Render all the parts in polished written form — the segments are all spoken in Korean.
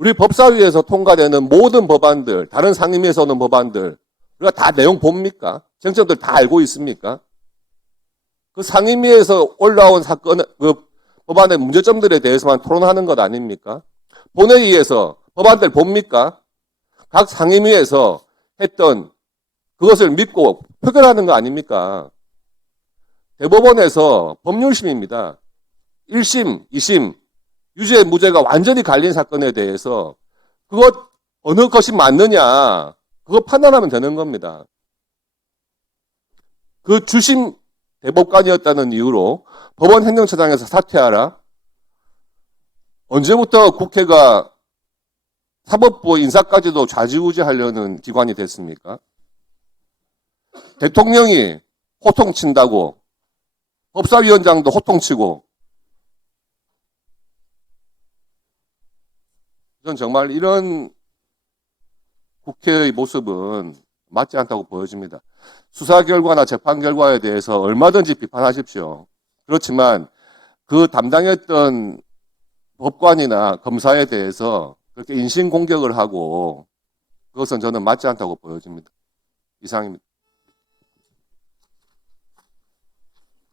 우리 법사위에서 통과되는 모든 법안들, 다른 상임위에서 오는 법안들, 우리가 다 내용 봅니까? 쟁점들 다 알고 있습니까? 그 상임위에서 올라온 사건, 그 법안의 문제점들에 대해서만 토론하는 것 아닙니까? 본회의에서 법안들 봅니까? 각 상임위에서 했던 그것을 믿고 표결하는 거 아닙니까? 대법원에서 법률심입니다. 1심, 2심, 유죄, 무죄가 완전히 갈린 사건에 대해서 그것 어느 것이 맞느냐 그거 판단하면 되는 겁니다. 그 주심 대법관이었다는 이유로 법원 행정처장에서 사퇴하라? 언제부터 국회가 사법부 인사까지도 좌지우지하려는 기관이 됐습니까? 대통령이 호통친다고 법사위원장도 호통치고 전 정말 이런 국회의 모습은 맞지 않다고 보여집니다. 수사 결과나 재판 결과에 대해서 얼마든지 비판하십시오. 그렇지만 그 담당했던 법관이나 검사에 대해서 그렇게 인신공격을 하고 그것은 저는 맞지 않다고 보여집니다. 이상입니다.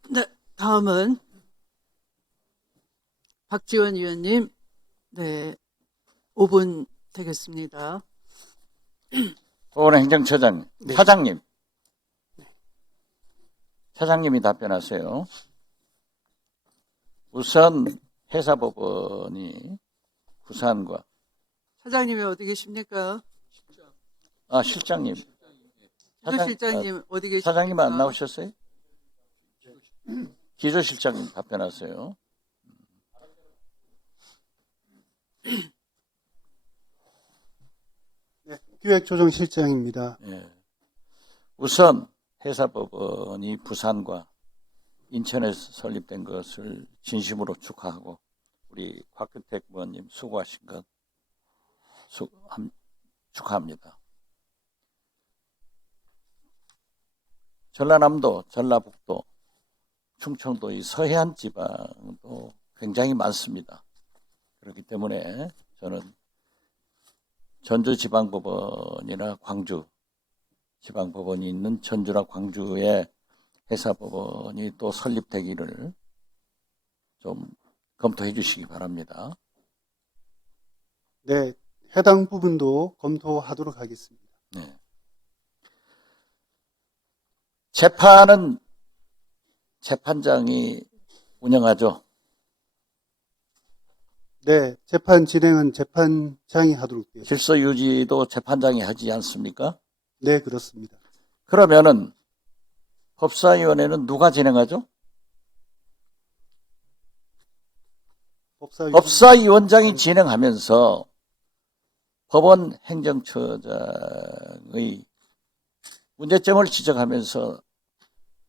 네, 다음은 박지원 의원님, 네, 5분 되겠습니다. 법원 행정처장, 네. 차장님. 차장님이 답변하세요. 우선 해사법원이 부산과 사장님이 어디 계십니까? 실장님. 기조실장님 어디 계십니까? 사장님 안 나오셨어요? 기조실장님 답변하세요. 네, 기획조정실장입니다. 예. 우선 해사법원이 부산과 인천에서 설립된 것을 진심으로 축하하고 우리 곽규택 의원님 수고하신 것 축하합니다. 전라남도, 전라북도, 충청도 이 서해안 지방도 굉장히 많습니다. 그렇기 때문에 저는 전주지방법원이나 광주지방법원이 있는 전주나 광주에 해사법원이 또 설립되기를 좀 검토해 주시기 바랍니다. 네, 해당 부분도 검토하도록 하겠습니다. 네. 재판은 재판장이 운영하죠. 네, 재판 진행은 재판장이 하도록 되어 있습니다. 질서 유지도 재판장이 하지 않습니까? 네, 그렇습니다. 그러면은 법사위원회는 누가 진행하죠? 법사위원장이 진행하면서 법원 행정처장의 문제점을 지적하면서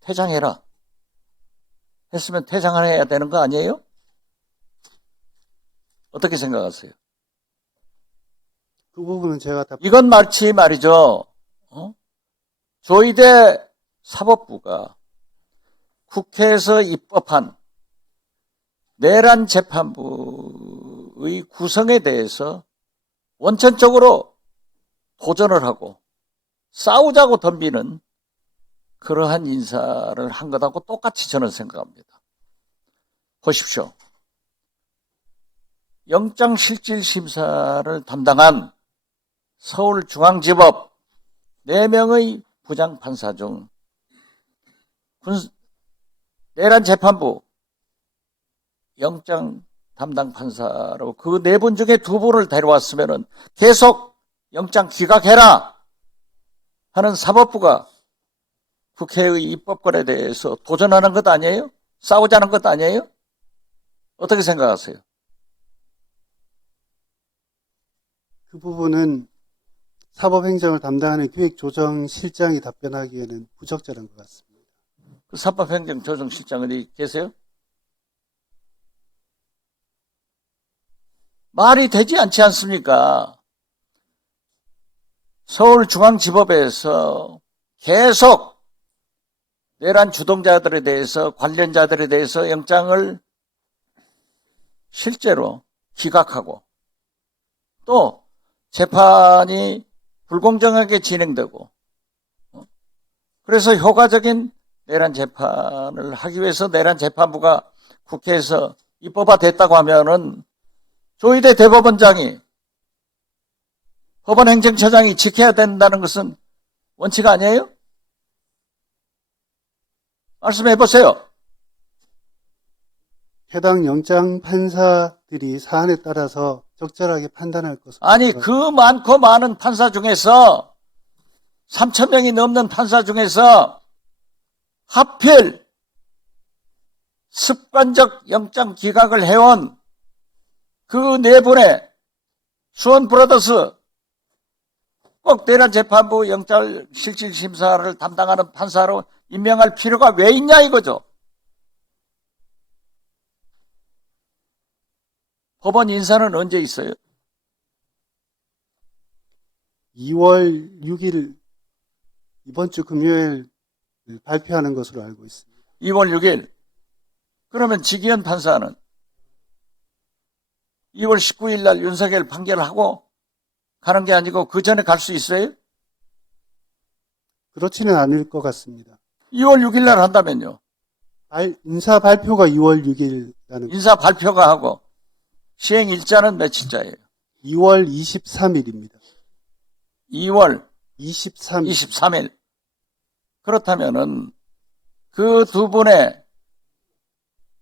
퇴장해라 했으면 퇴장해야 되는 거 아니에요? 어떻게 생각하세요? 그 부분은 제가 이건 마치 말이죠. 조희대 사법부가 국회에서 입법한 내란 재판부의 구성에 대해서 원천적으로 도전을 하고 싸우자고 덤비는 그러한 인사를 한 것하고 똑같이 저는 생각합니다. 보십시오. 영장실질심사를 담당한 서울중앙지법 4명의 부장판사 중 내란 재판부 영장 담당 판사로 그 4분 중에 2분을 데려왔으면 계속 영장 기각해라 하는 사법부가 국회의 입법권에 대해서 도전하는 것 아니에요? 싸우자는 것 아니에요? 어떻게 생각하세요? 그 부분은 사법행정을 담당하는 기획조정실장이 답변하기에는 부적절한 것 같습니다. 그 사법행정조정실장 어디 계세요? 말이 되지 않지 않습니까? 서울중앙지법에서 계속 내란 주동자들에 대해서 관련자들에 대해서 영장을 실제로 기각하고 또 재판이 불공정하게 진행되고, 그래서 효과적인 내란 재판을 하기 위해서 내란 재판부가 국회에서 입법화됐다고 하면은 조희대 대법원장이, 법원행정처장이 지켜야 된다는 것은 원칙 아니에요? 말씀해 보세요. 해당 영장 판사들이 사안에 따라서 적절하게 판단할 것으로. 아니, 그 많고 많은 판사 중에서 3,000명이 넘는 판사 중에서 하필 습관적 영장 기각을 해온 그 네 분의 수원 브라더스 꼭 내란 재판부 영장 실질 심사를 담당하는 판사로 임명할 필요가 왜 있냐 이거죠. 법원 인사는 언제 있어요? 2월 6일 이번 주 금요일 발표하는 것으로 알고 있습니다. 2월 6일. 그러면 지기현 판사는 2월 19일 날 윤석열 판결하고 가는 게 아니고 그 전에 갈 수 있어요? 그렇지는 않을 것 같습니다. 2월 6일 날 한다면요. 인사 발표가 2월 6일이라는 인사 발표가 하고 시행 일자는 며칠자예요? 2월 23일입니다. 2월 23일. 23일. 그렇다면은 그 두 분의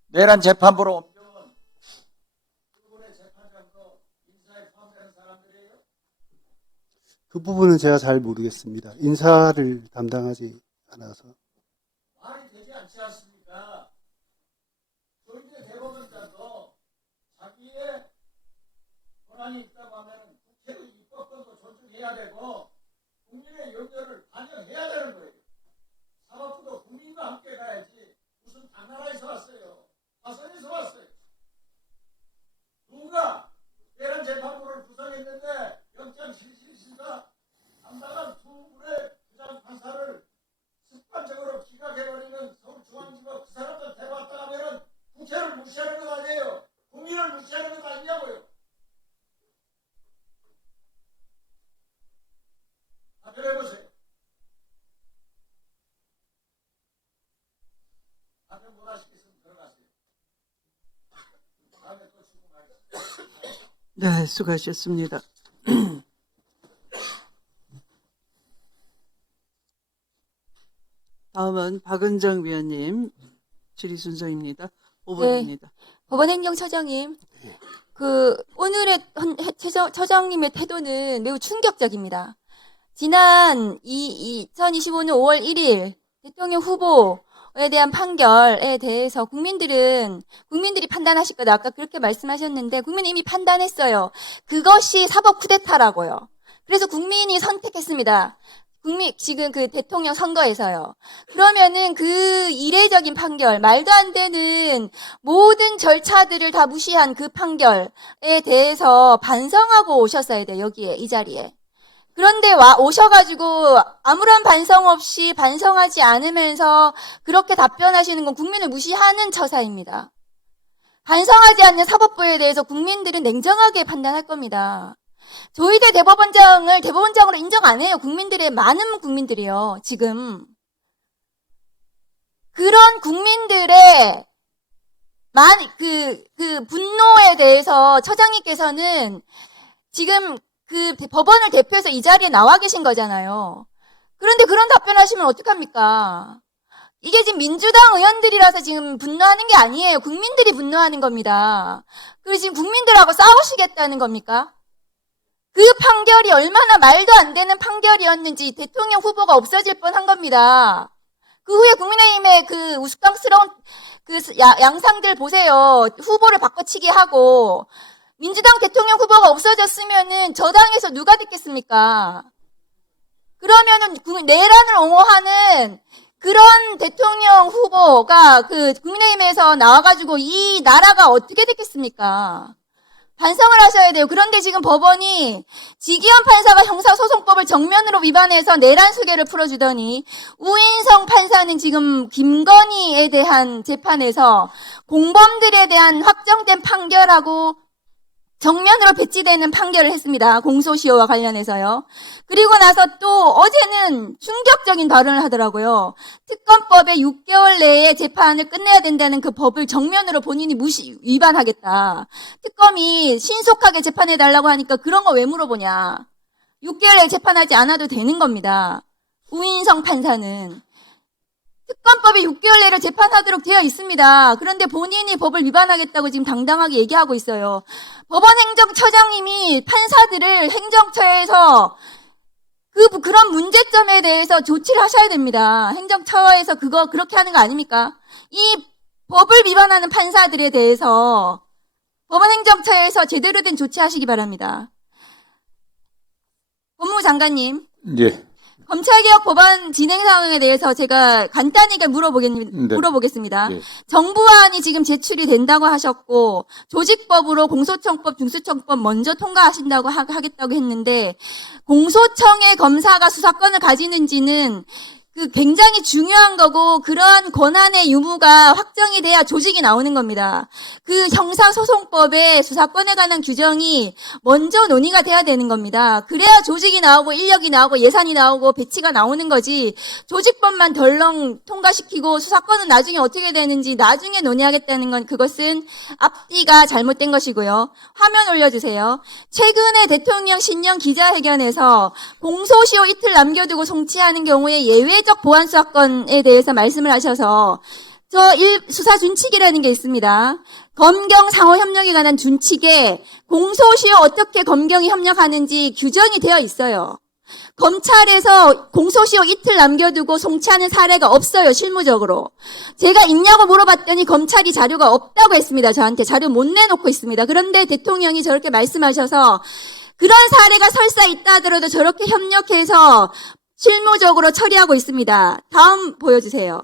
내란 재판부로 옮겨온 두 분의 재판장도 인사에 포함되는 사람들이에요? 그 부분은 제가 잘 모르겠습니다. 인사를 담당하지 않아서. 말이 되지 않지 않습니까? 조희대 대법원장도 자기의 권한이 있다고 하면 국회의 입법권도 존중해야 되고 국민의 의견을 반영해야 되는 거예요. 사법부도 국민과 함께 가야지 무슨 당나라에서 왔어요. 화성에서 왔어요. 누가 내란 재판부를 구성했는데 영장 실질심사 담당한 두 분의 부장 판사를 습관적으로 기각해버리는 서울중앙지법 그 사람들 데려왔다 하면은 국회를 무시하는 것 아니에요. 국민을 무시하는 것 아니냐고요. 답변해보세요. 답변 못 하시겠으면 들어가세요. 다음에 또 질문하겠습니다. 네, 수고하셨습니다. 다음은 박은정 위원님 질의 순서입니다. 5분입니다. 법원행정처장님, 오늘의 처장님의 태도는 매우 충격적입니다. 지난 2025년 5월 1일 대통령 후보에 대한 판결에 대해서 국민들이 판단하실 거다. 아까 그렇게 말씀하셨는데, 국민이 이미 판단했어요. 그것이 사법 쿠데타라고요. 그래서 국민이 선택했습니다. 지금 그 대통령 선거에서요. 그러면은 그 이례적인 판결, 말도 안 되는 모든 절차들을 다 무시한 그 판결에 대해서 반성하고 오셨어야 돼요, 여기에, 이 자리에. 그런데 오셔가지고 아무런 반성 없이 반성하지 않으면서 그렇게 답변하시는 건 국민을 무시하는 처사입니다. 반성하지 않는 사법부에 대해서 국민들은 냉정하게 판단할 겁니다. 조희대 대법원장을 대법원장으로 인정 안 해요. 많은 국민들이요, 지금. 그런 국민들의 분노에 대해서 처장님께서는 지금 그 법원을 대표해서 이 자리에 나와 계신 거잖아요. 그런데 그런 답변하시면 어떡합니까? 이게 지금 민주당 의원들이라서 지금 분노하는 게 아니에요. 국민들이 분노하는 겁니다. 그리고 지금 국민들하고 싸우시겠다는 겁니까? 그 판결이 얼마나 말도 안 되는 판결이었는지 대통령 후보가 없어질 뻔한 겁니다. 그 후에 국민의힘의 그 우스꽝스러운 그 양상들 보세요. 후보를 바꿔치기 하고 민주당 대통령 후보가 없어졌으면은 저 당에서 누가 됐겠습니까? 그러면은 내란을 옹호하는 그런 대통령 후보가 그 국민의힘에서 나와가지고 이 나라가 어떻게 됐겠습니까? 반성을 하셔야 돼요. 그런데 지금 법원이 지기현 판사가 형사소송법을 정면으로 위반해서 내란 수계를 풀어주더니 우인성 판사는 지금 김건희에 대한 재판에서 공범들에 대한 확정된 판결하고 정면으로 배치되는 판결을 했습니다. 공소시효와 관련해서요. 그리고 나서 또 어제는 충격적인 발언을 하더라고요. 특검법에 6개월 내에 재판을 끝내야 된다는 그 법을 정면으로 본인이 위반하겠다. 특검이 신속하게 재판해달라고 하니까 그런 거 왜 물어보냐. 6개월 내에 재판하지 않아도 되는 겁니다. 우인성 판사는. 특검법이 6개월 내로 재판하도록 되어 있습니다. 그런데 본인이 법을 위반하겠다고 지금 당당하게 얘기하고 있어요. 법원행정처장님이 판사들을 행정처에서 그런 문제점에 대해서 조치를 하셔야 됩니다. 행정처에서 그렇게 하는 거 아닙니까? 이 법을 위반하는 판사들에 대해서 법원행정처에서 제대로 된 조치하시기 바랍니다. 법무부 장관님. 예. 검찰개혁 법안 진행 상황에 대해서 제가 간단하게 물어보겠습니다. 예. 정부안이 지금 제출이 된다고 하셨고 조직법으로 공소청법, 중수청법 먼저 통과하신다고 하겠다고 했는데 공소청의 검사가 수사권을 가지는지는 굉장히 중요한 거고 그러한 권한의 유무가 확정이 돼야 조직이 나오는 겁니다. 그 형사소송법의 수사권에 관한 규정이 먼저 논의가 돼야 되는 겁니다. 그래야 조직이 나오고 인력이 나오고 예산이 나오고 배치가 나오는 거지 조직법만 덜렁 통과시키고 수사권은 나중에 어떻게 되는지 나중에 논의하겠다는 건 그것은 앞뒤가 잘못된 것이고요. 화면 올려주세요. 최근에 대통령 신년 기자회견에서 공소시효 이틀 남겨두고 송치하는 경우에 예외적 보안 수사권에 대해서 말씀을 하셔서 수사 준칙이라는 게 있습니다. 검경 상호 협력에 관한 준칙에 공소시효 어떻게 검경이 협력하는지 규정이 되어 있어요. 검찰에서 공소시효 이틀 남겨두고 송치하는 사례가 없어요, 실무적으로. 제가 있냐고 물어봤더니 검찰이 자료가 없다고 했습니다. 저한테 자료 못 내놓고 있습니다. 그런데 대통령이 저렇게 말씀하셔서 그런 사례가 설사 있다 하더라도 저렇게 협력해서 실무적으로 처리하고 있습니다. 다음 보여주세요.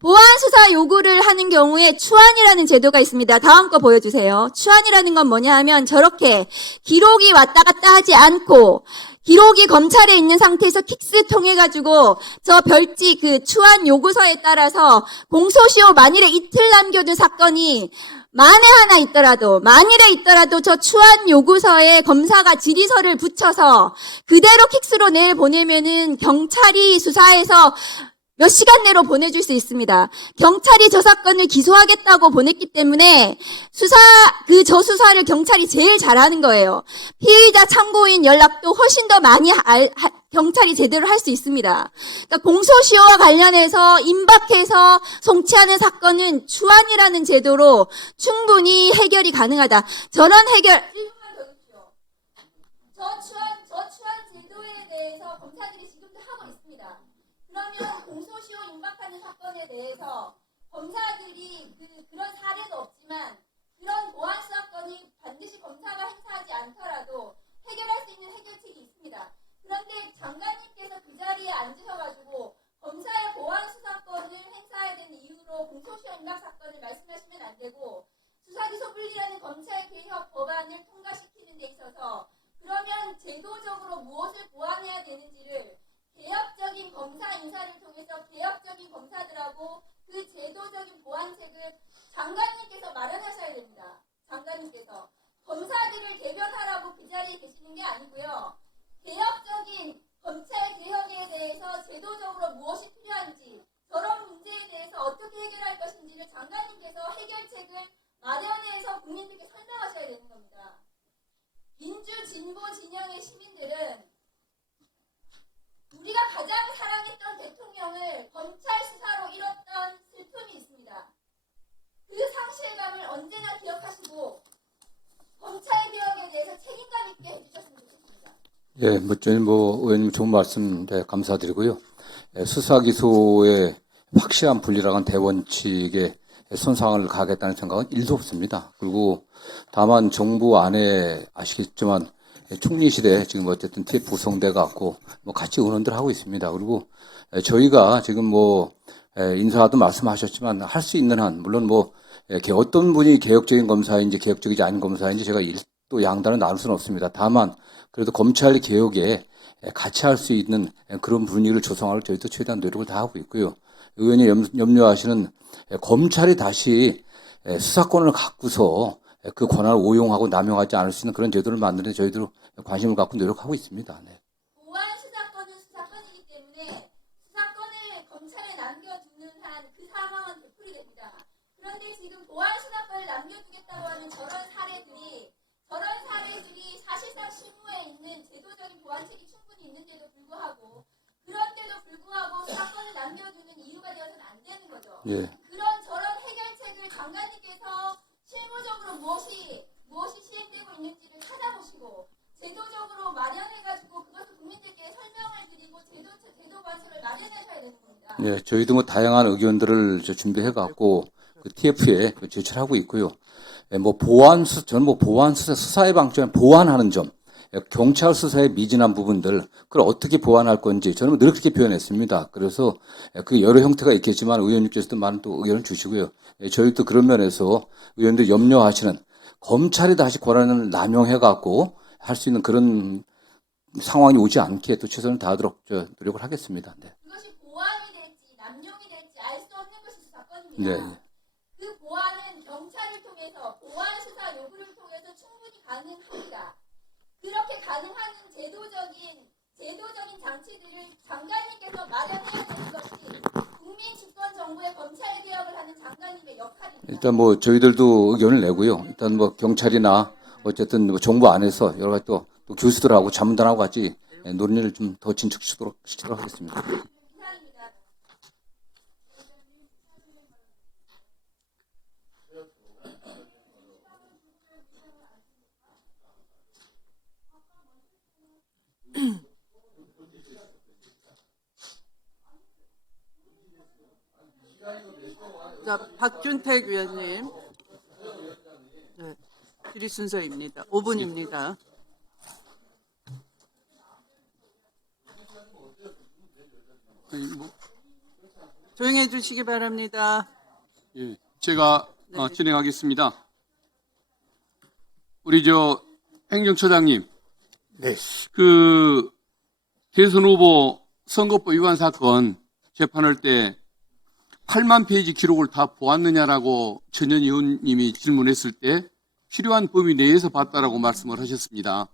보안 수사 요구를 하는 경우에 추안이라는 제도가 있습니다. 다음 거 보여주세요. 추안이라는 건 뭐냐 하면 저렇게 기록이 왔다 갔다 하지 않고 기록이 검찰에 있는 상태에서 킥스 통해가지고 저 별지 추안 요구서에 따라서 공소시효 만일에 이틀 남겨둔 사건이 만일에 있더라도 저 추안 요구서에 검사가 질의서를 붙여서 그대로 킥스로 내보내면은 경찰이 수사해서 몇 시간 내로 보내줄 수 있습니다. 경찰이 저 사건을 기소하겠다고 보냈기 때문에 저 수사를 경찰이 제일 잘하는 거예요. 피의자 참고인 연락도 훨씬 더 많이 경찰이 제대로 할 수 있습니다. 그러니까 공소시효와 관련해서 임박해서 송치하는 사건은 추안이라는 제도로 충분히 해결이 가능하다. 저런 해결 1분만 더 주십시오. 저 추안 제도에 대해서 검사들이 지금도 하고 있습니다. 그러면 공소시효 임박하는 사건에 대해서 검사들이 그런 사례도 없지만 그런 보안 수사권이 반드시 검사가 행사하지 않더라도 해결할 수 있는 해결책이 있습니다. 그런데 장관님께서 그 자리에 앉으셔가지고 검사의 보안 수사권을 행사해야 되는 이유로 공소시효 임박 사건을 말씀하시면 안 되고 수사기소 분리라는 검찰 개혁 법안을 통과시키는 데 있어서 그러면 제도적으로 무엇을 보완해야 되는지를 개혁적인 검사 인사를 통해서 개혁적인 검사들하고 그 제도적인 보완책을 장관님께서 마련하셔야 됩니다. 장관님께서 검사들을 개변하라고 그 자리에 계시는 게 아니고요. 개혁적인 검찰 개혁에 대해서 제도적으로 무엇이 필요한지 저런 문제에 대해서 어떻게 해결할 것인지를 장관님께서 해결책을 마련해서 국민들께 설명하셔야 되는 겁니다. 민주 진보 진영의 시민들은 우리가 가장 사랑했던 대통령을 검찰 수사로 잃었던 슬픔이 있습니다. 그 상실감을 언제나 기억하시고 검찰 개혁에 대해서 책임감 있게 해주셨으면 좋겠습니다. 예, 의원님 좋은 말씀 감사드리고요. 수사 기소의 확실한 분리라는 대원칙에 손상을 가하겠다는 생각은 1도 없습니다. 그리고 다만 정부 안에 아시겠지만 총리실에 지금 어쨌든 TF 구성돼 갖고 같이 의논들 하고 있습니다. 그리고 저희가 지금 인사도 말씀하셨지만 할 수 있는 한 물론 어떤 분이 개혁적인 검사인지 개혁적이지 않은 검사인지 제가 또 양단을 나눌 수는 없습니다. 다만 그래도 검찰 개혁에 같이 할 수 있는 그런 분위기를 조성하려고 저희도 최대한 노력을 다 하고 있고요. 의원이 염려하시는 검찰이 다시 수사권을 갖고서 그 권한을 오용하고 남용하지 않을 수 있는 그런 제도를 만드는 데 저희들 관심을 갖고 노력하고 있습니다. 네. 보안 수사권은 수사권이기 때문에 수사권을 검찰에 남겨두는 한 그 상황은 되풀이됩니다. 그런데 지금 보안 수사권을 남겨두겠다고 하는 저런 사례들이 사실상 실무에 있는 제도적인 보완책이 충분히 있는데도 불구하고 수사권을 남겨두는 이유가 되어서는 안 되는 거죠. 예. 그런 저런 해결책을 장관님께서 실무적으로 무엇이 시행되고 있는지를 찾아보시고 제도적으로 마련해가지고 그것을 국민들께 설명을 드리고 제도 관습을 마련하셔야 되는 겁니다. 예, 저희도 뭐 다양한 의견들을 준비해갖고 그 TF에 제출하고 있고요. 예, 저는 보완 수사의 방점에 보완하는 점, 예, 경찰 수사의 미진한 부분들, 그걸 어떻게 보완할 건지 저는 늘 그렇게 표현했습니다. 그래서 그 여러 형태가 있겠지만 의원님께서도 많은 또 의견을 주시고요. 예, 저희도 그런 면에서 의원들 염려하시는 검찰이 다시 권한을 남용해갖고 할 수 있는 그런 상황이 오지 않게 또 최선을 다하도록 노력을 하겠습니다. 네. 그것이 보완이 될지 남용이 될지 알 수 없는 것이 수사권입니다. 네. 그 보완은 경찰을 통해서 보완 수사 요구를 통해서 충분히 가능합니다. 그렇게 가능한 제도적인 장치들을 장관님께서 마련해야 되는 것이 국민 집권 정부의 검찰 개혁을 하는 장관님의 역할입니다. 일단 뭐 저희들도 의견을 내고요. 일단 뭐 경찰이나 어쨌든 뭐 정부 안에서 여러 가지 또 교수들하고 자문단하고 같이 논의를 좀 더 진척시키도록 하겠습니다. 이상입니다. 자, 박준택 위원님. 네, 질의 순서입니다. 5분입니다. 조용해 주시기 바랍니다. 예, 제가 네. 진행하겠습니다. 우리 행정처장님, 네. 그 대선 후보 선거법 위반 사건 재판할 때 8만 페이지 기록을 다 보았느냐라고 전현희 의원님이 질문했을 때 필요한 범위 내에서 봤다라고 말씀을 하셨습니다.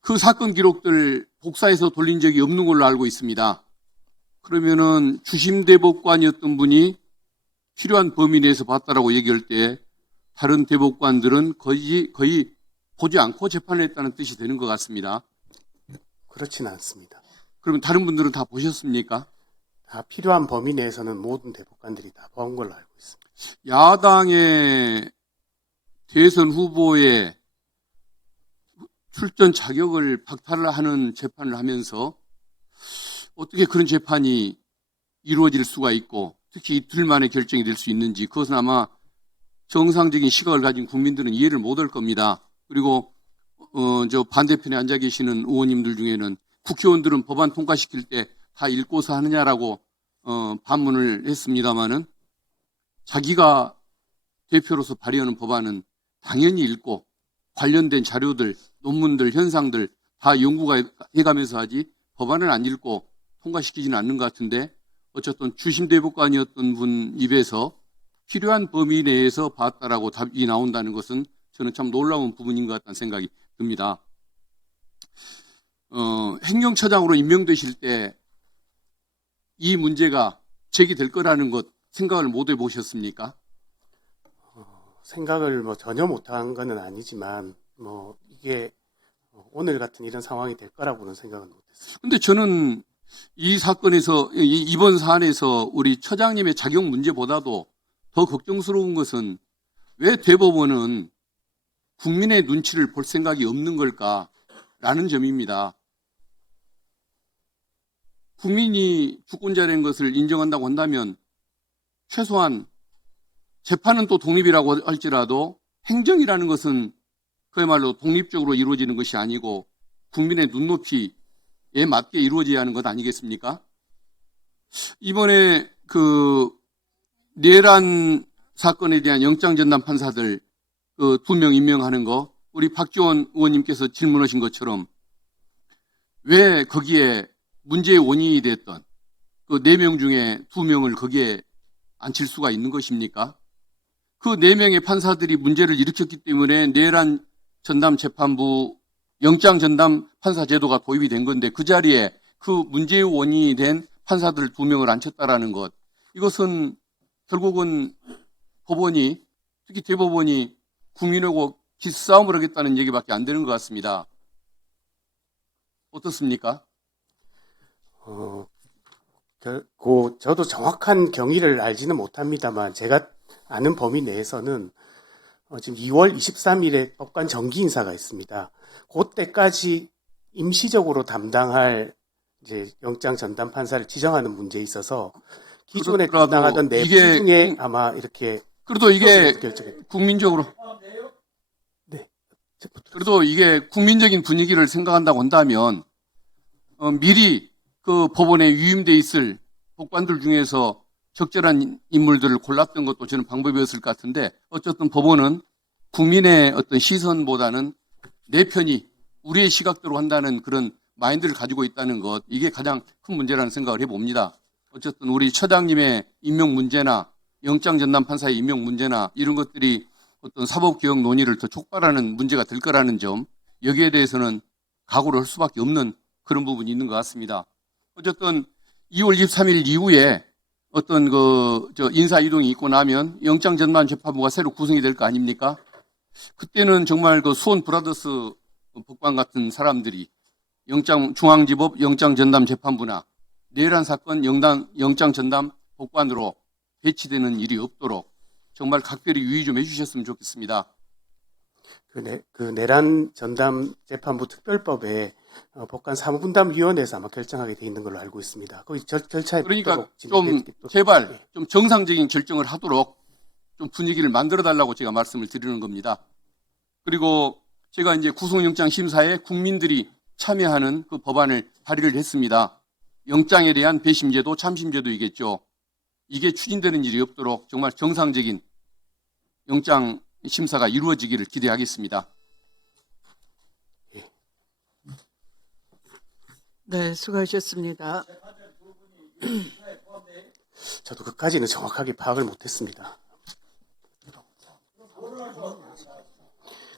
그 사건 기록들 복사해서 돌린 적이 없는 걸로 알고 있습니다. 그러면은 주심 대법관이었던 분이 필요한 범위 내에서 봤다라고 얘기할 때 다른 대법관들은 거의 보지 않고 재판을 했다는 뜻이 되는 것 같습니다. 그렇진 않습니다. 그러면 다른 분들은 다 보셨습니까? 다 필요한 범위 내에서는 모든 대법관들이 다 본 걸로 알고 있습니다. 야당의 대선 후보의 출전 자격을 박탈을 하는 재판을 하면서 어떻게 그런 재판이 이루어질 수가 있고 특히 이틀 만에 결정이 될 수 있는지 그것은 아마 정상적인 시각을 가진 국민들은 이해를 못할 겁니다. 그리고 반대편에 앉아 계시는 의원님들 중에는 국회의원들은 법안 통과시킬 때 다 읽고서 하느냐라고 반문을 했습니다마는 자기가 대표로서 발의하는 법안은 당연히 읽고 관련된 자료들, 논문들, 현상들 다 연구가 해가면서 하지 법안을 안 읽고 통과시키지는 않는 것 같은데 어쨌든 주심 대법관이었던 분 입에서 필요한 범위 내에서 봤다라고 답이 나온다는 것은 저는 참 놀라운 부분인 것 같다는 생각이 듭니다. 행정처장으로 임명되실 때 이 문제가 제기될 거라는 것 생각을 못 해보셨습니까? 생각을 전혀 못한 건 아니지만 이게 오늘 같은 이런 상황이 될 거라고는 생각은 못했어요. 근데 저는 이 사건에서 이번 사안에서 우리 처장님의 자격 문제보다도 더 걱정스러운 것은 왜 대법원은 국민의 눈치를 볼 생각이 없는 걸까라는 점입니다. 국민이 주권자라는 것을 인정한다고 한다면 최소한 재판은 또 독립이라고 할지라도 행정이라는 것은 그야말로 독립적으로 이루어지는 것이 아니고 국민의 눈높이에 맞게 이루어져야 하는 것 아니겠습니까? 이번에 그 내란 사건에 대한 영장전담 판사들 2명 임명하는 거 우리 박지원 의원님께서 질문하신 것처럼 왜 거기에 문제의 원인이 됐던 그 4명 중에 2명을 거기에 앉힐 수가 있는 것입니까? 그 4명의 판사들이 문제를 일으켰기 때문에 내란 전담 재판부 영장 전담 판사 제도가 도입이 된 건데 그 자리에 그 문제의 원인이 된 판사들 2명을 앉혔다라는 것. 이것은 결국은 법원이 특히 대법원이 국민하고 기싸움을 하겠다는 얘기밖에 안 되는 것 같습니다. 어떻습니까? 저도 정확한 경위를 알지는 못합니다만 제가 아는 범위 내에서는 지금 2월 23일에 법관 정기 인사가 있습니다. 그때까지 임시적으로 담당할 이제 영장 전담 판사를 지정하는 문제에 있어서 기존에 그렇더라도 담당하던 4분 이게 중에 아마 이렇게 그래도 이게 결정했. 국민적으로 네. 그래도 이게 국민적인 분위기를 생각한다고 한다면 미리 그 법원에 위임돼 있을 법관들 중에서 적절한 인물들을 골랐던 것도 저는 방법이었을 것 같은데 어쨌든 법원은 국민의 어떤 시선보다는 내 편이 우리의 시각대로 한다는 그런 마인드를 가지고 있다는 것, 이게 가장 큰 문제라는 생각을 해봅니다. 어쨌든 우리 처장님의 임명 문제나 영장 전담 판사의 임명 문제나 이런 것들이 어떤 사법개혁 논의를 더 촉발하는 문제가 될 거라는 점, 여기에 대해서는 각오를 할 수밖에 없는 그런 부분이 있는 것 같습니다. 어쨌든 2월 23일 이후에 어떤 인사 이동이 있고 나면 영장 전담 재판부가 새로 구성이 될 거 아닙니까? 그때는 정말 그 수원 브라더스 법관 같은 사람들이 중앙지법 영장 전담 재판부나 내란 사건 영장 전담 법관으로 배치되는 일이 없도록 정말 각별히 유의 좀 해주셨으면 좋겠습니다. 그 내란 전담 재판부 특별법에 법관 사무분담위원회에서 아마 결정하게 돼 있는 걸로 알고 있습니다. 거기 절차에 그러니까 따르도록 좀 제발 좀 정상적인 결정을 하도록 좀 분위기를 만들어 달라고 제가 말씀을 드리는 겁니다. 그리고 제가 이제 구속영장 심사에 국민들이 참여하는 그 법안을 발의를 했습니다. 영장에 대한 배심제도, 참심제도이겠죠. 이게 추진되는 일이 없도록 정말 정상적인 영장 심사가 이루어지기를 기대하겠습니다. 네, 수고하셨습니다. 저도 그까지는 정확하게 파악을 못했습니다.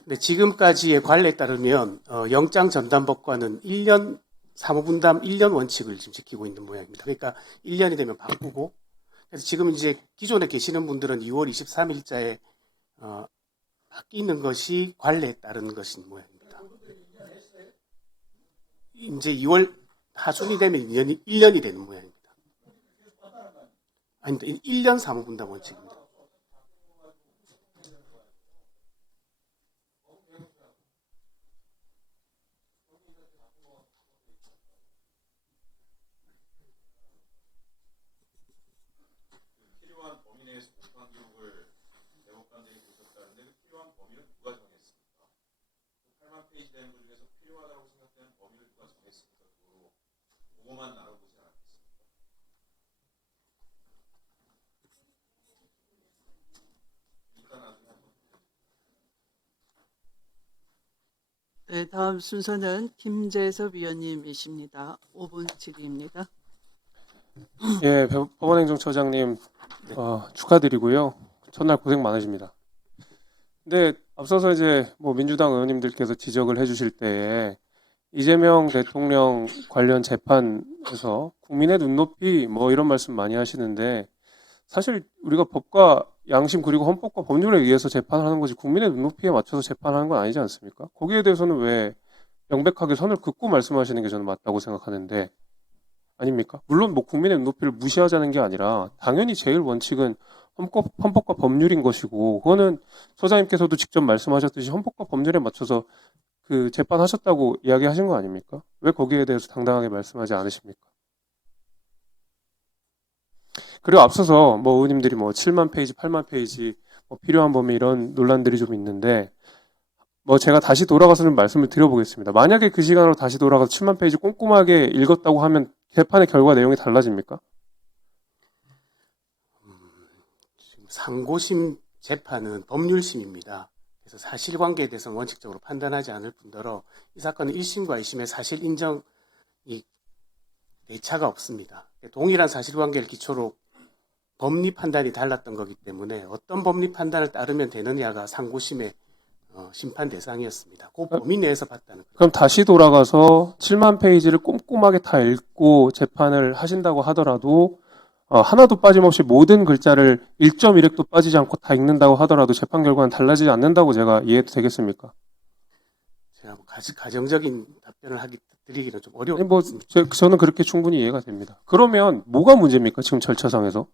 근데 지금까지의 관례에 따르면 영장 전담 법관은 1년 사무분담 1년 원칙을 지금 지키고 있는 모양입니다. 그러니까 1년이 되면 바꾸고 그래서 지금 이제 기존에 계시는 분들은 2월 23일자에 바뀌는 것이 관례에 따른 것인 모양입니다. 이제 2월 하순이 되면 1년이 되는 모양입니다. 아닙니다. 1년 사무분담 원칙입니다. 네, 다음 순서는 김재섭 위원님이십니다. 5분 질의입니다. 예, 법원행정처장님 축하드리고요. 첫날 고생 많으십니다. 근데 앞서서 이제 민주당 의원님들께서 지적을 해주실 때에 이재명 대통령 관련 재판에서 국민의 눈높이 이런 말씀 많이 하시는데 사실 우리가 법과 양심 그리고 헌법과 법률에 의해서 재판을 하는 거지 국민의 눈높이에 맞춰서 재판하는 건 아니지 않습니까? 거기에 대해서는 왜 명백하게 선을 긋고 말씀하시는 게 저는 맞다고 생각하는데 아닙니까? 물론 국민의 눈높이를 무시하자는 게 아니라 당연히 제일 원칙은 헌법과 법률인 것이고 그거는 처장님께서도 직접 말씀하셨듯이 헌법과 법률에 맞춰서 그 재판하셨다고 이야기하신 거 아닙니까? 왜 거기에 대해서 당당하게 말씀하지 않으십니까? 그리고 앞서서 의원님들이 7만 페이지, 8만 페이지 필요한 범위 이런 논란들이 좀 있는데 제가 다시 돌아가서 좀 말씀을 드려보겠습니다. 만약에 그 시간으로 다시 돌아가서 7만 페이지 꼼꼼하게 읽었다고 하면 재판의 결과 내용이 달라집니까? 상고심 재판은 법률심입니다. 그래서 사실관계에 대해서는 원칙적으로 판단하지 않을 뿐더러 이 사건은 1심과 2심의 사실 인정이 내차가 없습니다. 동일한 사실관계를 기초로 법리 판단이 달랐던 거기 때문에 어떤 법리 판단을 따르면 되느냐가 상고심의 심판 대상이었습니다. 그 범위 내에서 봤다는 거예요. 그럼 다시 돌아가서 7만 페이지를 꼼꼼하게 다 읽고 재판을 하신다고 하더라도 하나도 빠짐없이 모든 글자를 1.1획도 빠지지 않고 다 읽는다고 하더라도 재판 결과는 달라지지 않는다고 제가 이해해도 되겠습니까? 제가 뭐 가정적인 답변을 드리기는 좀 아니, 어려운 뭐 것 같습니다. 저는 그렇게 충분히 이해가 됩니다. 그러면 뭐가 문제입니까? 지금 절차상에서?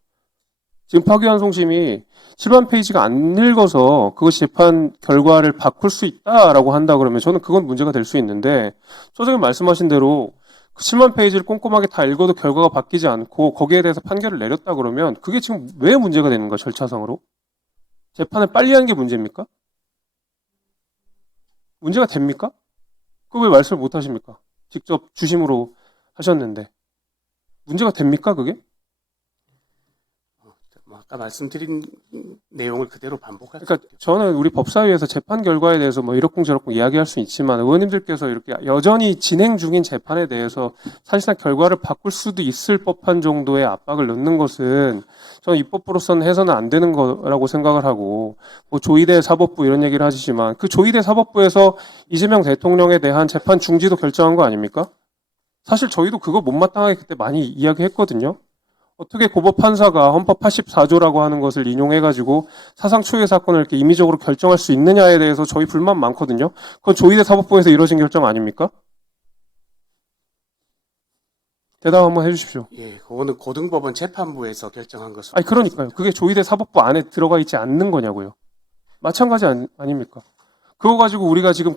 지금 파기환송심이 7만 페이지가 안 읽어서 그것이 재판 결과를 바꿀 수 있다라고 한다 그러면 저는 그건 문제가 될 수 있는데 소장님 말씀하신 대로 그 7만 페이지를 꼼꼼하게 다 읽어도 결과가 바뀌지 않고 거기에 대해서 판결을 내렸다 그러면 그게 지금 왜 문제가 되는 거야, 절차상으로? 재판을 빨리 하는 게 문제입니까? 문제가 됩니까? 그거 왜 말씀을 못 하십니까? 직접 주심으로 하셨는데. 문제가 됩니까, 그게? 뭐 아까 말씀드린 내용을 그대로 반복할 수 그러니까 저는 우리 법사위에서 재판 결과에 대해서 뭐 이러쿵저러쿵 이야기할 수 있지만 의원님들께서 이렇게 여전히 진행 중인 재판에 대해서 사실상 결과를 바꿀 수도 있을 법한 정도의 압박을 넣는 것은 저는 입법부로서는 해서는 안 되는 거라고 생각을 하고 뭐 조희대 사법부 이런 얘기를 하시지만 그 조희대 사법부에서 이재명 대통령에 대한 재판 중지도 결정한 거 아닙니까? 사실 저희도 그거 못마땅하게 그때 많이 이야기했거든요. 어떻게 고법 판사가 헌법 84조라고 하는 것을 인용해가지고 사상 초유의 사건을 이렇게 임의적으로 결정할 수 있느냐에 대해서 저희 불만 많거든요. 그건 조희대 사법부에서 이루어진 결정 아닙니까? 대답 한번 해주십시오. 예, 그거는 고등법원 재판부에서 결정한 것으로. 아니 그러니까요. 그게 조희대 사법부 안에 들어가 있지 않는 거냐고요. 마찬가지 아닙니까? 그거 가지고 우리가 지금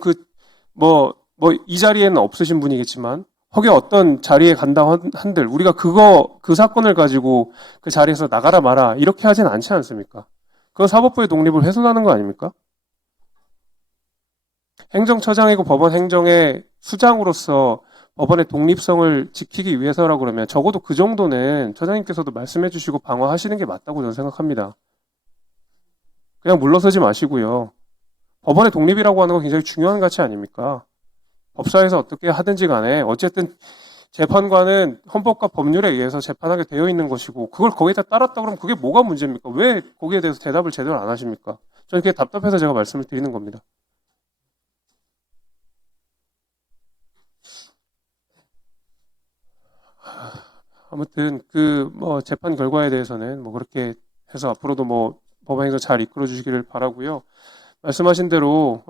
이 자리에는 없으신 분이겠지만 혹여 어떤 자리에 간다 한들 우리가 그 사건을 가지고 그 자리에서 나가라 마라 이렇게 하진 않지 않습니까? 그건 사법부의 독립을 훼손하는 거 아닙니까? 행정처장이고 법원 행정의 수장으로서 법원의 독립성을 지키기 위해서라고 그러면 적어도 그 정도는 처장님께서도 말씀해 주시고 방어하시는 게 맞다고 저는 생각합니다. 그냥 물러서지 마시고요. 법원의 독립이라고 하는 건 굉장히 중요한 가치 아닙니까? 법사에서 어떻게 하든지 간에 어쨌든 재판관은 헌법과 법률에 의해서 재판하게 되어 있는 것이고 그걸 거기다 따랐다 그러면 그게 뭐가 문제입니까? 왜 거기에 대해서 대답을 제대로 안 하십니까? 저는 그게 답답해서 제가 말씀을 드리는 겁니다. 아무튼 재판 결과에 대해서는 그렇게 해서 앞으로도 법원에서 잘 이끌어 주시기를 바라고요. 말씀하신 대로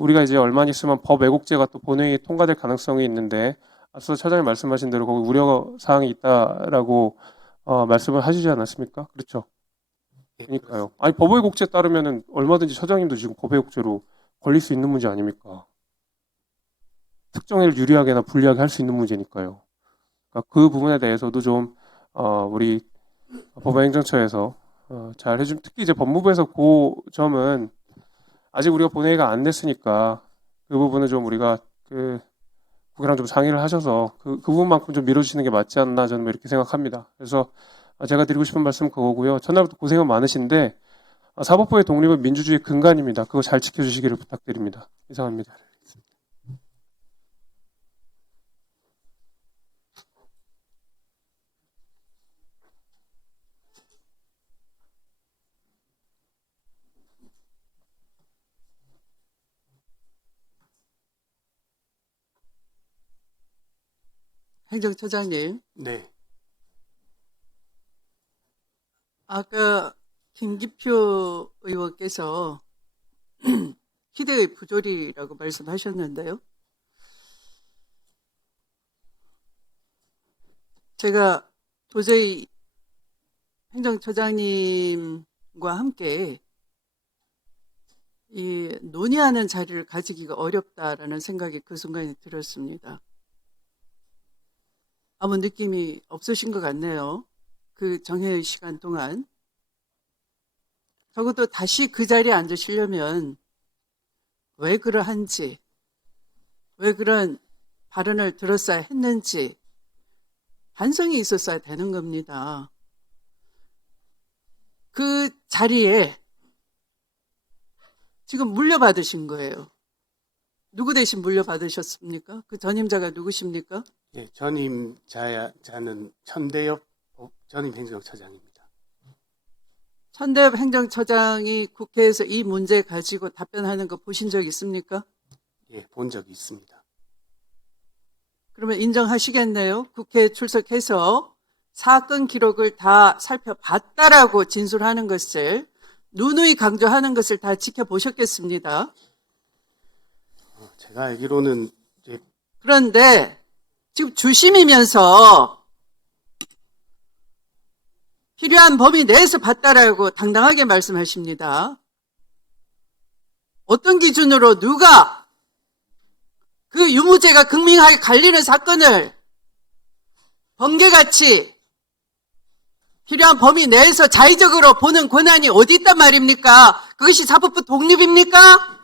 우리가 이제 얼마 있으면 법 왜곡죄가 또 본회의에 통과될 가능성이 있는데 앞서 차장님 말씀하신 대로 거기 우려 사항이 있다라고 말씀을 하시지 않았습니까? 그렇죠. 그러니까요. 아니 법 왜곡죄 따르면은 얼마든지 차장님도 지금 법 왜곡죄로 걸릴 수 있는 문제 아닙니까? 특정인을 유리하게나 불리하게 할 수 있는 문제니까요. 그러니까 그 부분에 대해서도 좀 우리 법원행정처에서 잘 해준 특히 이제 법무부에서 그 점은 아직 우리가 본회의가 안 됐으니까 그 부분은 좀 우리가 국회랑 좀 상의를 하셔서 그 부분만큼 좀 밀어주시는 게 맞지 않나 저는 이렇게 생각합니다. 그래서 제가 드리고 싶은 말씀 그거고요. 첫날부터 고생은 많으신데 사법부의 독립은 민주주의 근간입니다. 그거 잘 지켜주시기를 부탁드립니다. 이상합니다. 행정처장님, 네. 아까 김기표 의원께서 기대의 부조리라고 말씀하셨는데요. 제가 도저히 행정처장님과 함께 이 논의하는 자리를 가지기가 어렵다라는 생각이 그 순간에 들었습니다. 아무 느낌이 없으신 것 같네요. 그 정회의 시간 동안. 적어도 다시 그 자리에 앉으시려면 왜 그러한지, 왜 그런 발언을 들었어야 했는지 반성이 있었어야 되는 겁니다. 그 자리에 지금 물려받으신 거예요. 누구 대신 물려받으셨습니까? 그 전임자가 누구십니까? 예, 전임자는 천대엽 전임 행정처장입니다. 천대엽 행정처장이 국회에서 이 문제 가지고 답변하는 거 보신 적 있습니까? 예, 본 적이 있습니다. 그러면 인정하시겠네요. 국회에 출석해서 사건 기록을 다 살펴봤다라고 진술하는 것을 누누이 강조하는 것을 다 지켜보셨겠습니다. 제가 알기로는 이제 그런데 지금 주심이면서 필요한 범위 내에서 봤다라고 당당하게 말씀하십니다. 어떤 기준으로 누가 그 유무죄가 극명하게 갈리는 사건을 번개같이 필요한 범위 내에서 자의적으로 보는 권한이 어디 있단 말입니까? 그것이 사법부 독립입니까?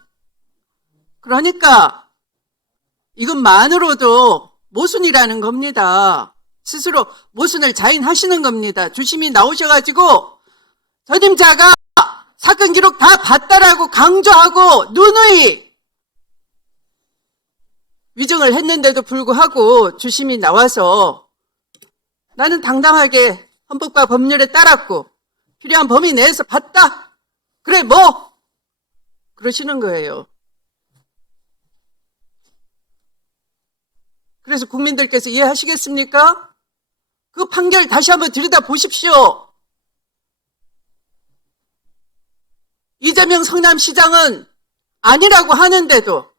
그러니까 이것만으로도 모순이라는 겁니다. 스스로 모순을 자인하시는 겁니다. 주심이 나오셔가지고 전임자가 사건 기록 다 봤다라고 강조하고 누누이 위증을 했는데도 불구하고 주심이 나와서 나는 당당하게 헌법과 법률에 따랐고 필요한 범위 내에서 봤다. 그래 뭐 그러시는 거예요. 그래서 국민들께서 이해하시겠습니까? 그 판결 다시 한번 들여다보십시오. 이재명 성남시장은 아니라고 하는데도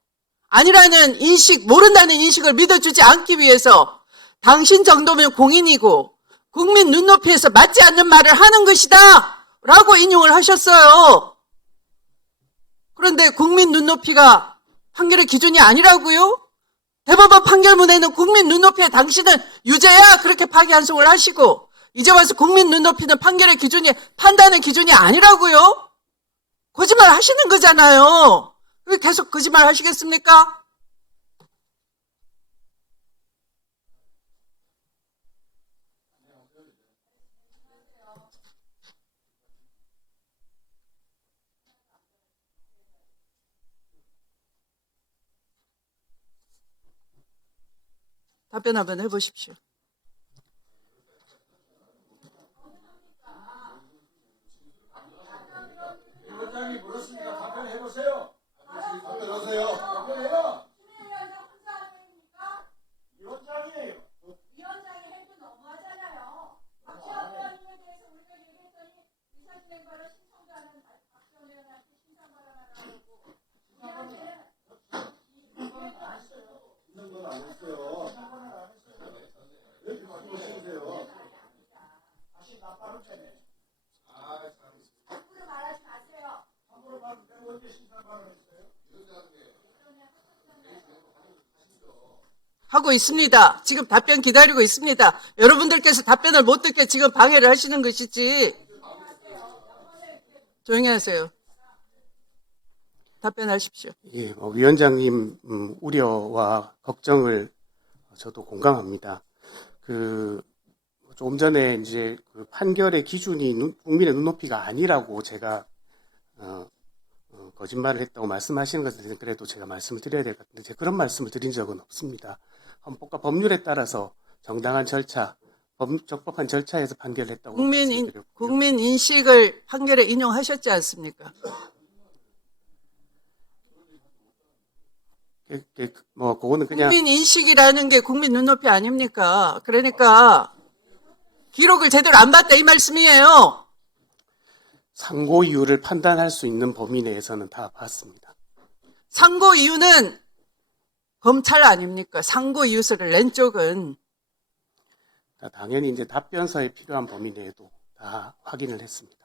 아니라는 인식, 모른다는 인식을 믿어주지 않기 위해서 당신 정도면 공인이고 국민 눈높이에서 맞지 않는 말을 하는 것이다 라고 인용을 하셨어요. 그런데 국민 눈높이가 판결의 기준이 아니라고요? 대법원 판결문에는 국민 눈높이에 당신은 유죄야 그렇게 파기환송을 하시고 이제 와서 국민 눈높이는 판결의 기준이 판단의 기준이 아니라고요? 거짓말 하시는 거잖아요. 왜 계속 거짓말 하시겠습니까? 답변 한번 해보십시오. 위원장이 물었으니까 답변해 보세요. 답변하세요. 답변해요. 위원장이에요. 위원장이 할 때 너무하잖아요. 박지원 의원님에 대해서 우리가 얘기했더니 의사진행과를 신청도 하는 박지원 의원한테 신상바람하라고 우리한테는 있는 건 안 했어요. 왜 이렇게 바꾸고 싶으세요? 다시 나빠를 때네. 함부로 말하지 마세요. 함부로 말하면 내가 언제 신상발언 했어요? 하고 있습니다. 지금 답변 기다리고 있습니다. 여러분들께서 답변을 못 듣게 지금 방해를 하시는 것이지. 조용히 하세요. 답변하십시오. 예, 위원장님 우려와 걱정을 저도 공감합니다. 조금 전에 이제 그 판결의 기준이 국민의 눈높이가 아니라고 제가 거짓말을 했다고 말씀하시는 것에 대해서 그래도 제가 말씀을 드려야 될 것 같은데 제가 그런 말씀을 드린 적은 없습니다. 헌법과 법률에 따라서 정당한 절차, 적법한 절차에서 판결을 했다고 말씀드렸고요. 국민 인식을 판결에 인용하셨지 않습니까? 그거는 그냥 국민 인식이라는 게 국민 눈높이 아닙니까? 그러니까 기록을 제대로 안 봤다 이 말씀이에요. 상고 이유를 판단할 수 있는 범위 내에서는 다 봤습니다. 상고 이유는 검찰 아닙니까? 상고 이유서를 낸 쪽은. 당연히 이제 답변서에 필요한 범위 내에도 다 확인을 했습니다.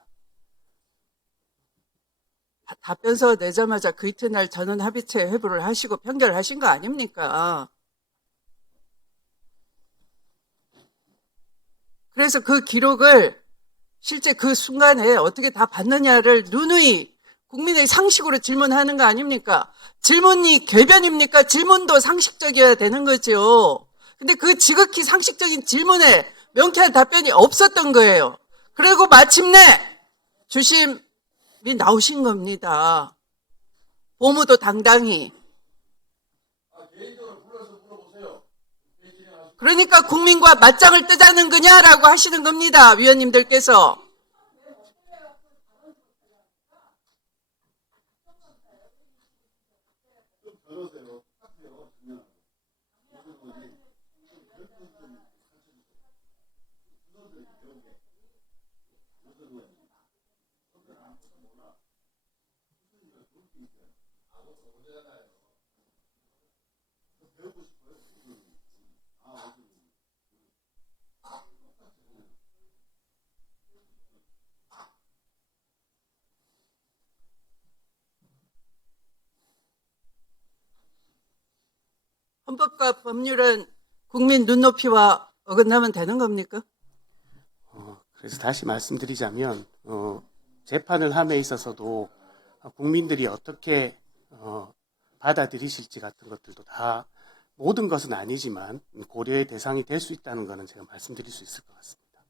답변서 내자마자 그 이튿날 전원 합의체 회부를 하시고 편결하신 거 아닙니까? 그래서 그 기록을 실제 그 순간에 어떻게 다 봤느냐를 누누이 국민의 상식으로 질문하는 거 아닙니까? 질문이 궤변입니까? 질문도 상식적이어야 되는 거죠. 근데 그 지극히 상식적인 질문에 명쾌한 답변이 없었던 거예요. 그리고 마침내 주심이 나오신 겁니다. 보무도 당당히. 그러니까 국민과 맞짱을 뜨자는 거냐라고 하시는 겁니다. 위원님들께서. 헌법과 법률은 국민 눈높이와 어긋나면 되는 겁니까? 그래서 다시 말씀드리자면 재판을 함에 있어서도 국민들이 어떻게 받아들이실지 같은 것들도 다 모든 것은 아니지만 고려의 대상이 될 수 있다는 것은 제가 말씀드릴 수 있을 것 같습니다.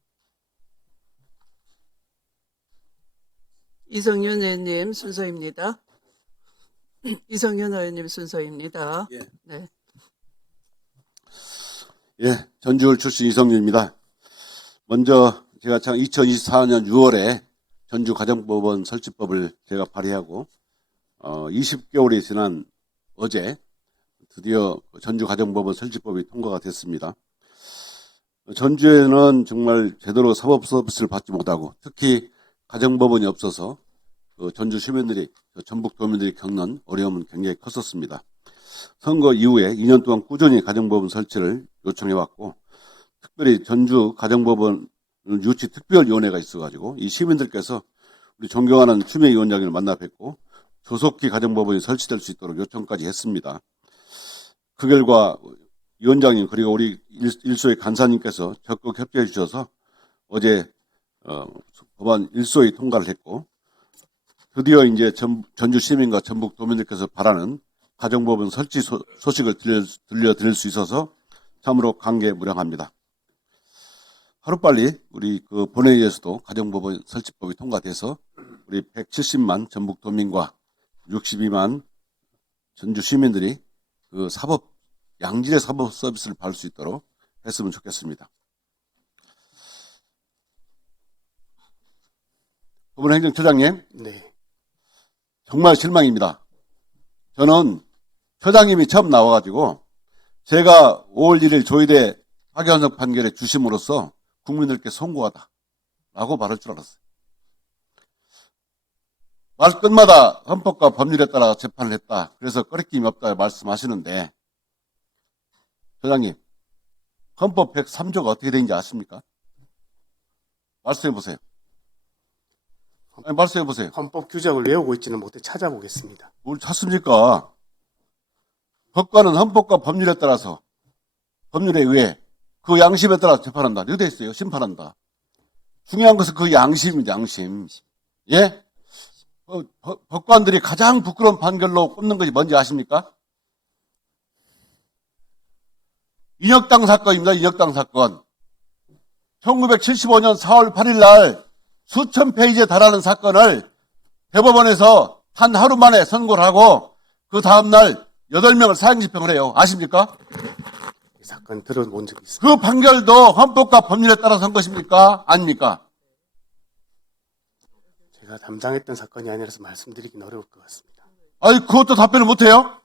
이성윤 의원님 순서입니다. 이성윤 의원님 순서입니다. 예. 네. 예, 전주울 출신 이성윤입니다. 먼저 제가 2024년 6월에 전주가정법원 설치법을 제가 발의하고 20개월이 지난 어제 드디어 전주가정법원 설치법이 통과가 됐습니다. 전주에는 정말 제대로 사법 서비스를 받지 못하고 특히 가정법원이 없어서 전주 시민들이 전북 도민들이 겪는 어려움은 굉장히 컸었습니다. 선거 이후에 2년 동안 꾸준히 가정법원 설치를 요청해왔고 특별히 전주 가정법원 유치 특별위원회가 있어가지고 이 시민들께서 우리 존경하는 추미애 위원장님을 만나 뵙고 조속히 가정법원이 설치될 수 있도록 요청까지 했습니다. 그 결과 위원장님 그리고 우리 일소의 간사님께서 적극 협조해 주셔서 어제 법안 일소위 통과를 했고 드디어 이제 전주 시민과 전북 도민들께서 바라는 가정법원 설치 소식을 들려드릴 수 있어서 참으로 감개무량합니다. 하루빨리 우리 그 본회의에서도 가정법원 설치법이 통과돼서 우리 170만 전북 도민과 62만 전주 시민들이 그 양질의 사법 서비스를 받을 수 있도록 했으면 좋겠습니다. 법원행정처장님, 네. 정말 실망입니다. 저는 처장님이 처음 나와가지고 제가 5월 1일 조희대 파기환송 판결의 주심으로서 국민들께 송구하다라고 말할 줄 알았어요. 말 끝마다 헌법과 법률에 따라 재판을 했다. 그래서 꺼리낌이 없다 말씀하시는데 처장님, 헌법 103조가 어떻게 되는지 아십니까? 말씀해 보세요. 말씀해 보세요. 헌법 규정을 외우고 있지는 못해 찾아보겠습니다. 뭘 찾습니까? 법관은 헌법과 법률에 따라서 법률에 의해 그 양심에 따라 재판한다. 이렇게 돼 있어요. 심판한다. 중요한 것은 그 양심입니다. 양심. 예? 법관들이 가장 부끄러운 판결로 꼽는 것이 뭔지 아십니까? 인혁당 사건입니다. 인혁당 사건. 1975년 4월 8일 날 수천 페이지에 달하는 사건을 대법원에서 한 하루 만에 선고를 하고 그 다음날 8명을 사형집행을 해요. 아십니까? 이 사건 들어본 적이 있습니다. 그 판결도 헌법과 법률에 따라서 한 것입니까? 아닙니까? 제가 담당했던 사건이 아니라서 말씀드리긴 어려울 것 같습니다. 아니, 그것도 답변을 못해요?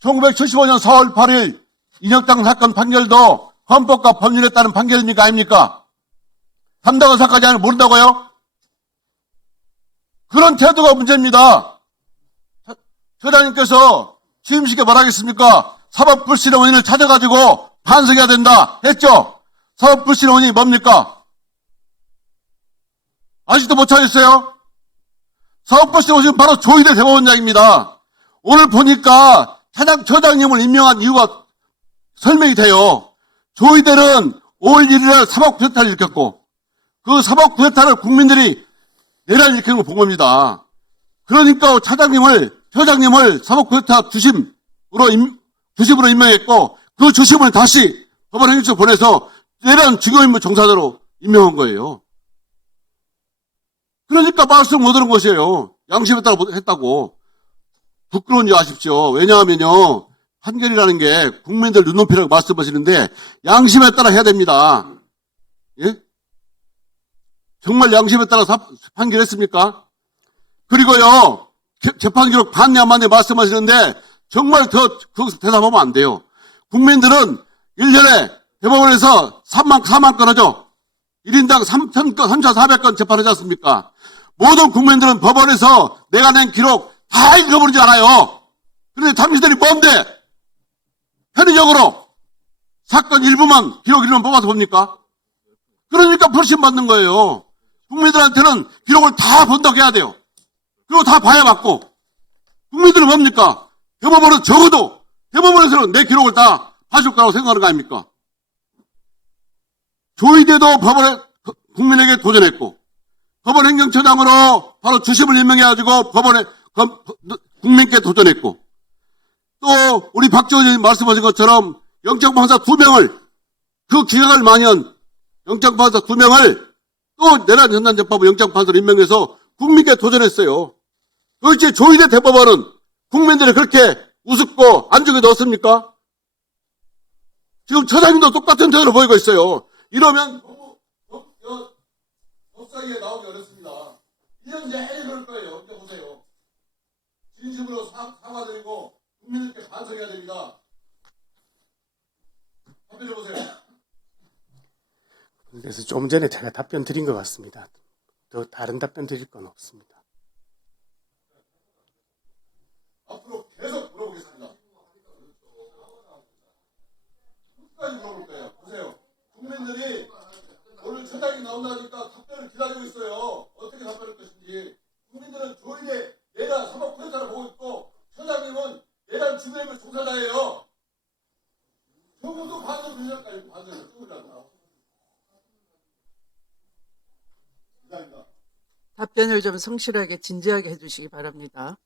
1975년 4월 8일 인혁당 사건 판결도 헌법과 법률에 따른 판결입니까? 아닙니까? 담당 의사까지 아니면 모른다고요? 그런 태도가 문제입니다. 처장님께서 취임식에 말하겠습니까? 사법불신의 원인을 찾아가지고 반성해야 된다 했죠? 사법불신의 원인이 뭡니까? 아직도 못 찾았어요? 사법불신의 원인은 바로 조희대 대법원장입니다. 오늘 보니까 처장님을 임명한 이유가 설명이 돼요. 조희대는 5월 1일날 사법구태타를 일으켰고 그 사법구태타를 국민들이 내란을 일으키는 걸 본 겁니다. 그러니까 처장님을 사법구태타 주심으로 임명했고 그 주심을 다시 법원행정처에 보내서 내란 중요인물 종사자로 임명한 거예요. 그러니까 말씀 못 들은 것이에요. 양심에 따라 했다고. 부끄러운지 아십시오. 왜냐하면요. 판결이라는 게 국민들 눈높이라고 말씀하시는데 양심에 따라 해야 됩니다. 예? 정말 양심에 따라 판결했습니까? 그리고요. 재판 기록 봤냐 안 봤냐 말씀하시는데 정말 거기서 대답하면 안 돼요. 국민들은 1년에 대법원에서 4만 건 하죠. 1인당 3,400건 재판하지 않습니까? 모든 국민들은 법원에서 내가 낸 기록 다 읽어버리지 않아요. 그런데 당신들이 뭔데? 편의적으로 사건 일부만, 기록 일부만 뽑아서 봅니까? 그러니까 불신받는 거예요. 국민들한테는 기록을 다 본다고 해야 돼요. 그리고 다 봐야 맞고. 국민들은 뭡니까? 대법원은 적어도 대법원에서는 내 기록을 다 봐줄 거라고 생각하는 거 아닙니까? 조희대도 법원에 국민에게 도전했고, 법원 행정처장으로 바로 주심을 임명해가지고 법원에 국민께 도전했고, 또 우리 박지원 의원님 말씀하신 것처럼 영장판사 2명을, 그 기각을 만연 영장판사 2명을 또 내란 전단재판부 영장판사로 임명해서 국민께 도전했어요. 도대체 조희대 대법원은 국민들이 그렇게 우습고 안중에 넣었습니까? 지금 처장님도 똑같은 태도를 보이고 있어요. 이러면 법사위에 나오기 어렵습니다. 1년 내내 그럴 거예요. 이제 보세요. 진심으로 사과드리고 국민들께 반성해야 됩니다. 답변해 보세요. 그래서 좀 전에 제가 답변 드린 것 같습니다. 더 다른 답변 드릴 건 없습니다. 앞으로 계속 물어보겠습니다. 끝까지 물어볼 거예요. 보세요. 국민들이 오늘 처장이 나온다니까 답변을 기다리고 있어요. 어떻게 답변할 것인지. 국민들은 조희대 내란 사법부에서 보고 있고, 처장님은 내란 주변의 종사자예요. 조금도 반성 빌렸까지 반성을 쭈으라고. 감사합니다. 답변을 좀 성실하게 진지하게 해주시기 바랍니다.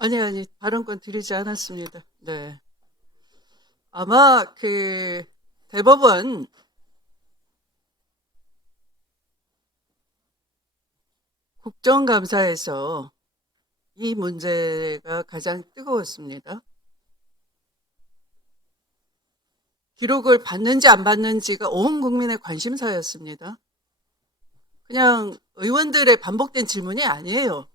아니, 발언권 드리지 않았습니다. 네. 아마 대법원 국정감사에서 이 문제가 가장 뜨거웠습니다. 기록을 받는지 안 받는지가 온 국민의 관심사였습니다. 그냥 의원들의 반복된 질문이 아니에요.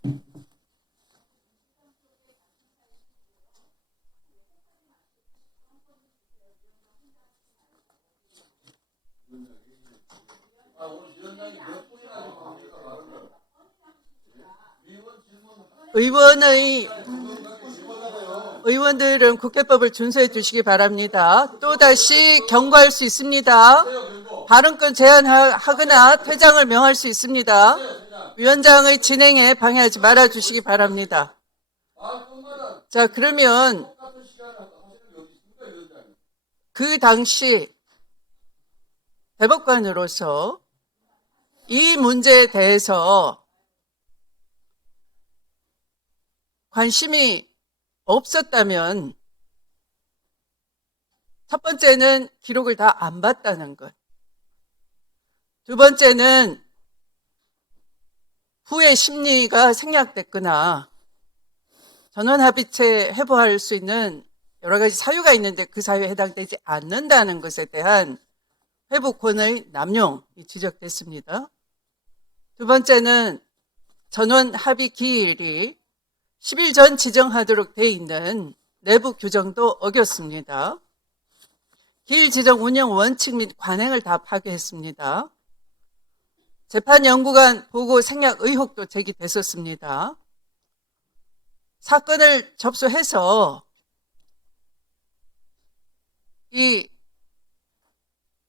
의원들은 국회법을 준수해 주시기 바랍니다. 또다시 경고할 수 있습니다. 발언권 제한하거나 퇴장을 명할 수 있습니다. 위원장의 진행에 방해하지 말아 주시기 바랍니다. 자, 그러면 그 당시 대법관으로서 이 문제에 대해서 관심이 없었다면 첫 번째는 기록을 다 안 봤다는 것. 두 번째는 후에 심리가 생략됐거나 전원합의체 회부할 수 있는 여러 가지 사유가 있는데 그 사유에 해당되지 않는다는 것에 대한 회부권의 남용이 지적됐습니다. 두 번째는 전원합의 기일이 10일 전 지정하도록 돼 있는 내부 규정도 어겼습니다. 기일 지정 운영 원칙 및 관행을 다 파괴했습니다. 재판연구관 보고 생략 의혹도 제기됐었습니다. 사건을 접수해서 이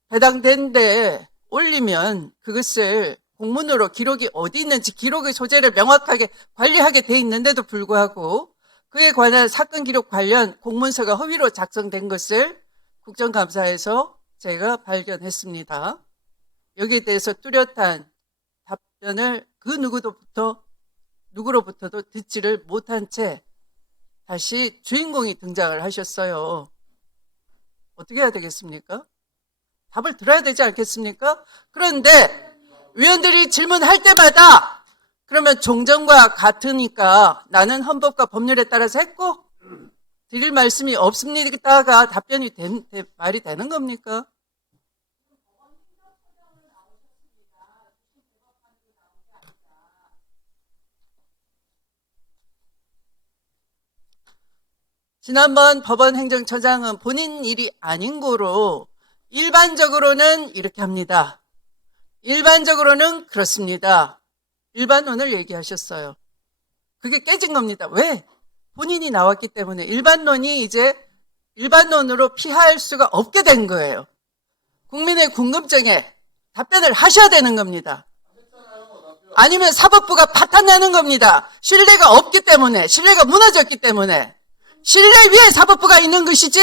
배당된 데 올리면 그것을 공문으로 기록이 어디 있는지 기록의 소재를 명확하게 관리하게 돼 있는데도 불구하고 그에 관한 사건 기록 관련 공문서가 허위로 작성된 것을 국정감사에서 제가 발견했습니다. 여기에 대해서 뚜렷한 답변을 그 누구도부터 누구로부터도 듣지를 못한 채 다시 주인공이 등장을 하셨어요. 어떻게 해야 되겠습니까? 답을 들어야 되지 않겠습니까? 그런데 위원들이 질문할 때마다 그러면 종전과 같으니까 나는 헌법과 법률에 따라서 했고 드릴 말씀이 없습니다가 답변이 말이 되는 겁니까? 지난번 법원 행정처장은 본인 일이 아닌 거로 일반적으로는 이렇게 합니다. 일반적으로는 그렇습니다. 일반론을 얘기하셨어요. 그게 깨진 겁니다. 왜? 본인이 나왔기 때문에 일반론이 이제 일반론으로 피할 수가 없게 된 거예요. 국민의 궁금증에 답변을 하셔야 되는 겁니다. 아니면 사법부가 파탄나는 겁니다. 신뢰가 없기 때문에, 신뢰가 무너졌기 때문에. 신뢰 위에 사법부가 있는 것이지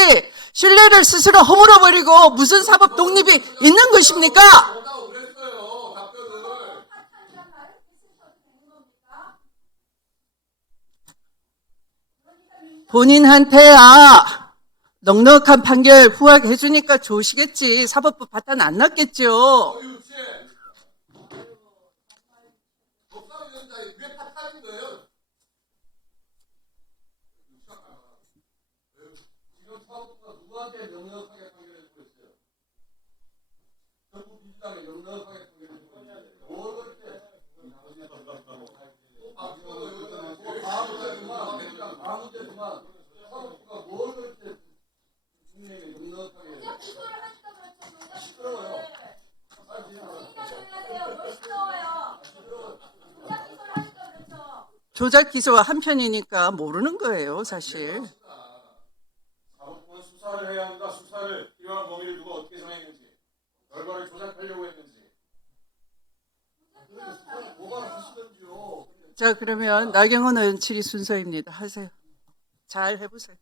신뢰를 스스로 허물어버리고 무슨 사법 독립이 있는 것입니까? 본인한테야 넉넉한 판결 후하게 해주니까 좋으시겠지. 사법부 파탄 안 났겠죠. 조작 기소와 한편이니까 모르는 거예요, 사실. 사법부는 수사를 해야 한다. 수사를 필요한 범위를 누가 어떻게 정했는지, 결과를 조작하려고 했는지. 자, 그러면 나경원 의원 질의 순서입니다. 하세요. 잘 해보세요.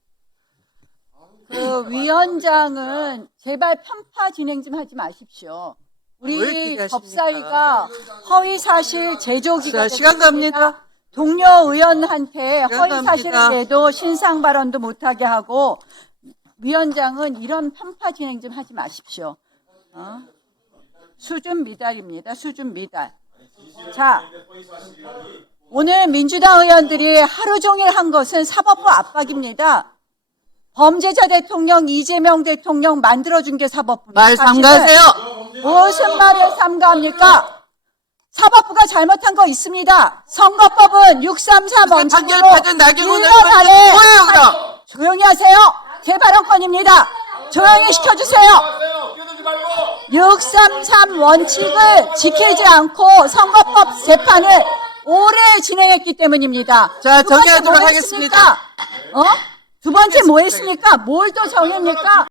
그 위원장은 제발 편파 진행 좀 하지 마십시오. 왜 우리 기대하십니까? 법사위가 허위사실 제조기가 자, 시간 갑니다. 동료 의원한테 시간 허위사실을 갑니다. 내도 신상 발언도 못하게 하고 위원장은 이런 편파 진행 좀 하지 마십시오. 수준 미달입니다. 수준 미달. 자, 오늘 민주당 의원들이 하루 종일 한 것은 사법부 압박입니다. 범죄자 대통령 이재명 대통령 만들어준 게 사법부입니다. 말 삼가하세요. 무슨 말을 삼가합니까? 사법부가 잘못한 거 있습니다. 선거법은 633 원칙으로 판결 받은 나경원 1년 의원 안에 뭐예요, 그럼? 조용히 하세요. 제 발언권입니다. 조용히 시켜주세요. 633 원칙을 지키지 않고 선거법 재판을 오래 진행했기 때문입니다. 자, 두 번째 정리하도록 뭐 하겠습니다. 했습니까? 두 번째 뭐 했습니까? 뭘 또 정입니까?